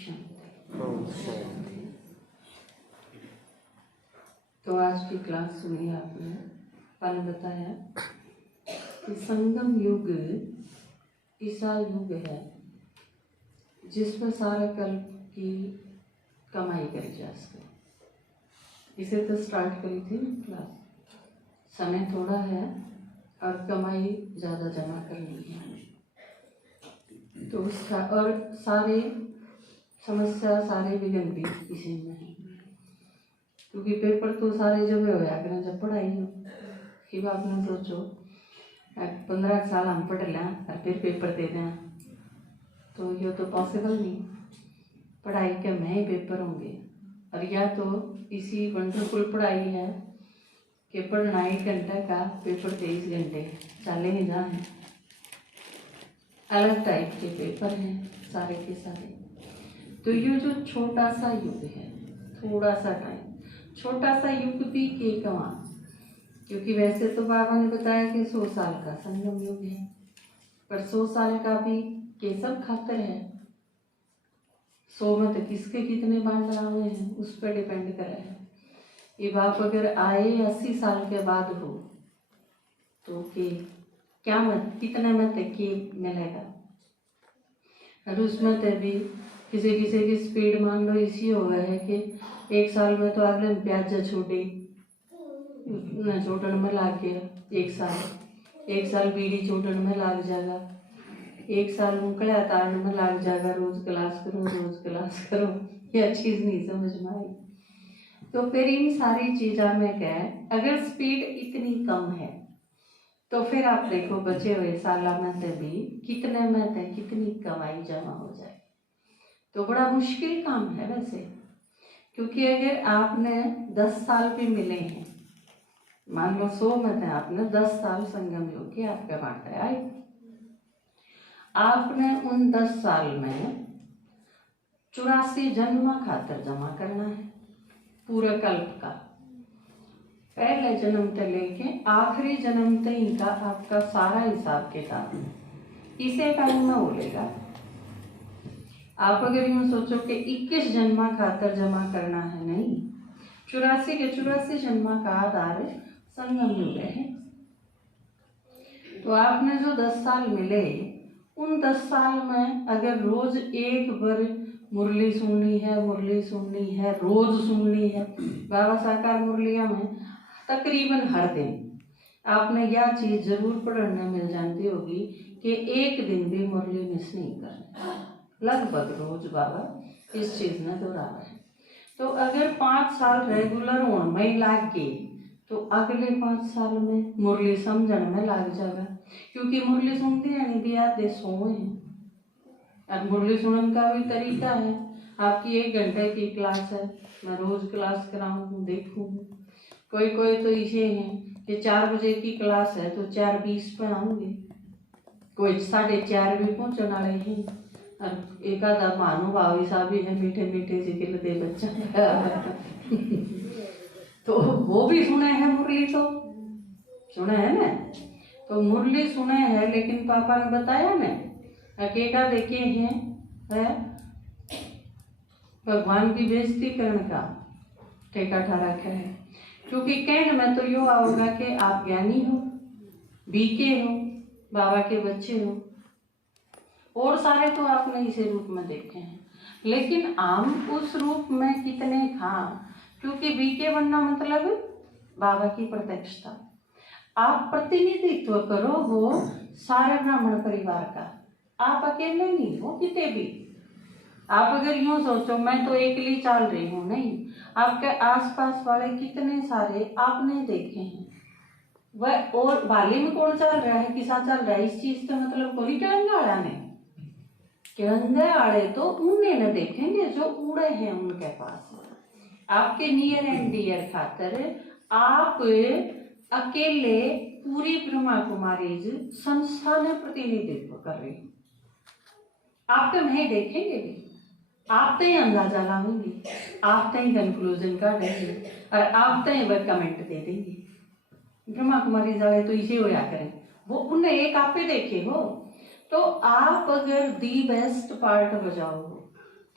शांति। तो आज की क्लास सुनी आपने, कल बताया कि संगम युग ऐसा युग है जिसमें सारा कल्प की कमाई करी जा सके। इसे तो स्टार्ट करी थी ना क्लास। समय थोड़ा है और कमाई ज़्यादा जमा करनी है, तो उसका और सारे समस्या सारे विघ्न भी इसी में है। क्योंकि पेपर तो सारे जगह होया करें जब पढ़ाई हो कि बात न सोचो 15 साल हम पढ़ लें और फिर पेपर दे दें, तो ये तो पॉसिबल नहीं। पढ़ाई के में ही पेपर होंगे, और या तो इसी वंडरफुल पढ़ाई है कि पढ़ना 1 घंटे का, पेपर 23 घंटे चले ही जाए। अलग टाइप के पेपर हैं सारे के सारे। तो ये जो छोटा सा युग है, थोड़ा सा टाइम, छोटा सा युग भी के कमा, क्योंकि वैसे तो बाबा ने बताया कि 100 साल का संगम युग है, पर 100 साल का भी के सब खातर है। 100 में तो किसके कितने बांट हुए हैं उस पर डिपेंड करे है। ये बाप अगर आए 80 साल के बाद हो तो के क्या मत कितने मत के मिलेगा। और उसमें तो भी किसी किसी की स्पीड मान लो इसी हो गया है कि 1 साल में तो अगले प्याज छोटे न छोटन में लाग गया, 1 साल बीड़ी छोटन में लाग जाएगा, 1 साल मुकड़ा तारन में लाग जाएगा। रोज क्लास करो, यह चीज़ नहीं समझ में आई। तो फिर इन सारी चीज़ों में क्या है, अगर स्पीड इतनी कम है तो फिर आप देखो बचे हुए साल में से भी कितने में से कितनी कमाई जमा हो जाए। तो बड़ा मुश्किल काम है वैसे, क्योंकि अगर आपने 10 साल भी मिले हैं, मान लो 100 में थे आपने 10 साल संगम योग के आपके बांटे आए, आपने उन 10 साल में 84 जन्म खातर जमा करना है पूरे कल्प का। पहले जन्म से लेके आखिरी जन्म तक इनका आपका सारा हिसाब किताब इसे टाइम में बोलेगा। आप अगर यूँ सोचो कि 21 जन्मा खातर जमा करना है, नहीं, 84 के 84 जन्मा का आधार संगम युग है। तो आपने जो 10 साल मिले, उन 10 साल में अगर रोज एक बार मुरली सुननी है, रोज सुननी है। बाबा साकार मुरलिया में तकरीबन हर दिन आपने यह चीज़ जरूर पढ़ने मिल जाती होगी कि एक दिन भी मुरली मिस नहीं करनी, लगभग रोज बाबा इस चीज़ में दोहराना है। तो अगर 5 साल रेगुलर होने में लाग गए तो अगले 5 साल में मुरली समझने में लग जाएगा, क्योंकि मुरली सुनते हैं भी आधे सोए हैं। अब मुरली सुनने का भी तरीका है, आपकी 1 घंटे की क्लास है, मैं रोज क्लास कराऊँ देखूँ। कोई तो इसे हैं कि 4 बजे की क्लास है तो 4:20 पे आऊँगे, कोई 4:30 भी पहुँचने वाले हैं। और एक आधा महानुभावी सा भी है, मीठे से खिलते बच्चा तो वो भी सुने हैं मुरली, तो सुने हैं ना, तो मुरली सुने हैं, लेकिन पापा ने बताया ना अकेला देखे हैं है भगवान की बेइज्जती करने का ठेका ठहरा है। क्योंकि कहने में तो यो आओगा कि आप ज्ञानी हो, बीके हो, बाबा के बच्चे हो, और सारे तो आपने इसी रूप में देखे हैं, लेकिन हम उस रूप में कितने खां, क्योंकि बीके बनना मतलब बाबा की प्रत्यक्षता। आप प्रतिनिधित्व करो वो सारे ब्राह्मण परिवार का, आप अकेले नहीं हो किते भी। आप अगर यूँ सोचो मैं तो अकेली चल रही हूँ, नहीं, आपके आसपास वाले कितने सारे आपने देखे हैं। वह और बाली में कौन चल रहा है, किसा चल रहा है, इस चीज का मतलब कोई तिरंगा वाला ने, तिरंगे वाले तो उन्हें न देखेंगे जो उड़े हैं उनके पास। आपके नियर एंड डियर खातर आप अकेले पूरी ब्रह्मा कुमारी संस्था ने प्रतिनिधित्व कर रही, आपके मैं देखेंगे भी, आप तो ही अंदाजा लाएंगे, आप तो ही कंक्लूजन काटेंगे, और आप तो ही वह कमेंट दे देंगे। ब्रह्मा कुमारी जाए तो इसे होया करें, वो उन्हें एक आप ही देखे हो। तो आप अगर दी बेस्ट पार्ट बजाओ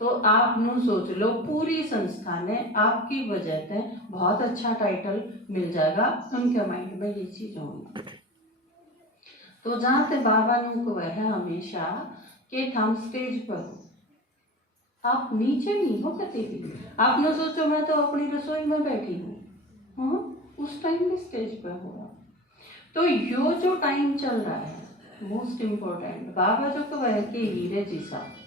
तो तो आप नु सोच लो पूरी संस्था ने आपकी वजह से बहुत अच्छा टाइटल मिल जाएगा, उनके माइंड में ये चीज होगी। तो जहाँ ते बाबा नु को है हमेशा कि हम स्टेज पर हो, आप नीचे नहीं हो कभी भी। आपने सोचो मैं तो अपनी रसोई में बैठी हूँ, उस टाइम भी स्टेज पर हो। तो यो जो टाइम चल रहा है मोस्ट इम्पोर्टेंट, बाबा जो कह है कि हीरे जी साहब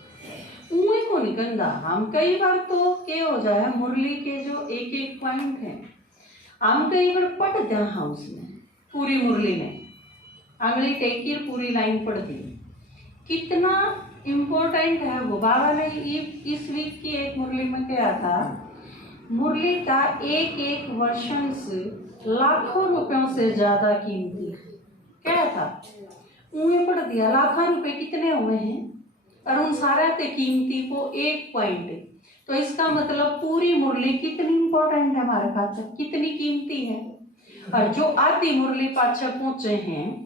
उहे को निकंदा हम कई बार तो के हो जाए मुरली के जो एक एक पॉइंट है हम कई बार पढ़ दिया हाँ उसमें पूरी मुरली में आंगली टेकी पूरी लाइन पढ़ दी, कितना इम्पोर्टेंट है वो। बाबा ने इस वीक की एक मुरली में क्या था, मुरली का एक एक वर्षन से लाखों रुपयों से ज्यादा कीमती क्या था, उन्हें पढ़ दिया। लाखों रुपए कितने हुए हैं और उन सारे ते कीमती को एक पॉइंट, तो इसका मतलब पूरी मुरली कितनी इंपॉर्टेंट है हमारे पास, कितनी कीमती है। और जो आधी मुरली पाछे पहुंचे हैं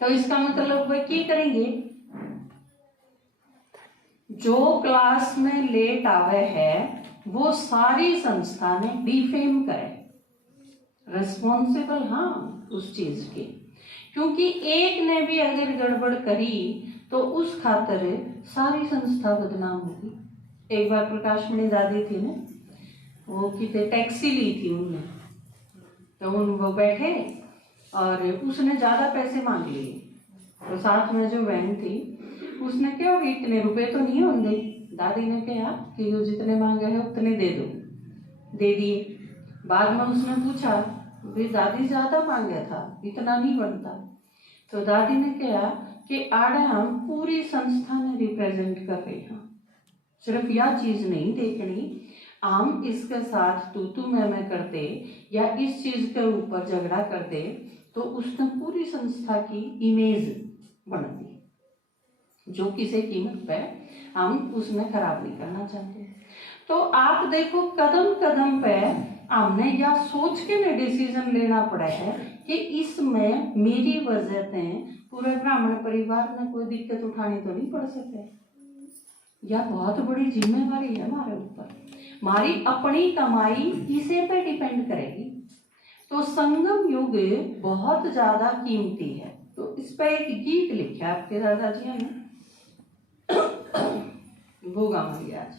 तो इसका मतलब वह क्या करेंगे, जो क्लास में लेट आवे है वो सारी संस्था ने डिफेम करे, रिस्पॉन्सिबल हाँ उस चीज के, क्योंकि एक ने भी अगर गड़बड़ करी तो उस खातर सारी संस्था बदनाम होगी। एक बार प्रकाश मणि दादी थी ना, वो कितने टैक्सी ली थी उनने, तो वो बैठे और उसने ज्यादा पैसे मांग लिए, तो साथ में जो बहन थी उसने क्या इतने रुपए तो नहीं होंगे, दादी ने कहा कि जो जितने मांगे हैं उतने दे दो, दे दिए। बाद में उसने पूछा भाई दादी ज्यादा मांगा था, इतना नहीं बनता, तो दादी ने कहा कि आड़े हम पूरी संस्था ने रिप्रेजेंट कर रहे हैं, सिर्फ यह चीज नहीं देखनी हम इसके साथ तू मैं करते या इस चीज के ऊपर झगड़ा कर दे तो उसने पूरी संस्था की इमेज बन दी, जो किसी कीमत पे हम उसमें खराब नहीं करना चाहते। तो आप देखो कदम कदम पे हमने या सोच के ने डिसीजन लेना पड़ा है कि इसमें मेरी वजह से पूरे ब्राह्मण परिवार ने कोई दिक्कत उठानी तो नहीं पड़ सके। यह बहुत बड़ी जिम्मेवारी है हमारे ऊपर, हमारी अपनी कमाई इसे पे डिपेंड करेगी। तो संगम युग बहुत ज्यादा कीमती है। तो इस पर एक गीत लिखा आपके दादाजी ने, भोगा महाराज।